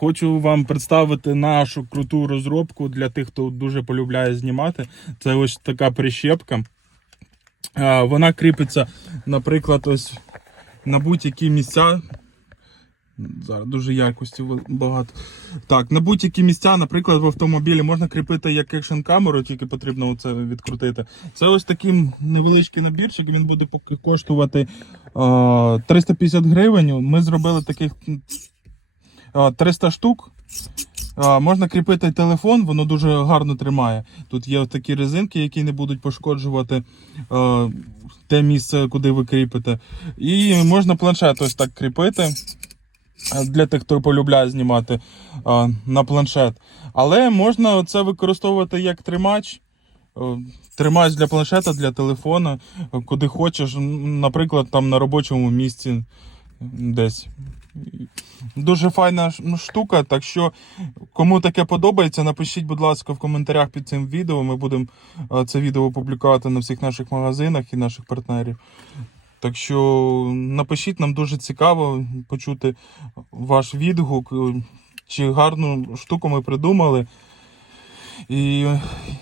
Хочу вам представити нашу круту розробку для тих, хто дуже полюбляє знімати. Це ось така прищепка. Вона кріпиться, наприклад, ось на будь-які місця. Зараз дуже якості багато. Так, на будь-які місця, наприклад, в автомобілі можна кріпити як екшн камеру, тільки потрібно це відкрутити. Це ось такий невеличкий набірчик, він буде поки коштувати а, 350 гривень. Ми зробили таких 300 штук. Можна кріпити телефон, воно дуже гарно тримає. Тут є такі резинки, які не будуть пошкоджувати те місце, куди ви кріпите. І можна планшет ось так кріпити. Для тих, хто полюбляє знімати на планшет. Але можна це використовувати як тримач. Е, Тримач для планшета, для телефона, е, куди хочеш, наприклад, там на робочому місці десь. Дуже файна ну, штука, так що кому таке подобається, напишіть, будь ласка, в коментарях під цим відео. Ми будемо це відео публікувати на всіх наших магазинах і наших партнерів. Так що напишіть, нам дуже цікаво почути ваш відгук, чи гарну штуку ми придумали. І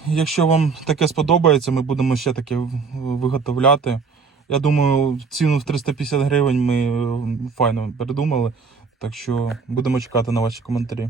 якщо вам таке сподобається, ми будемо ще таке виготовляти. Я думаю, ціну в 350 гривень ми е, файно передумали. Так що будемо чекати на ваші коментарі.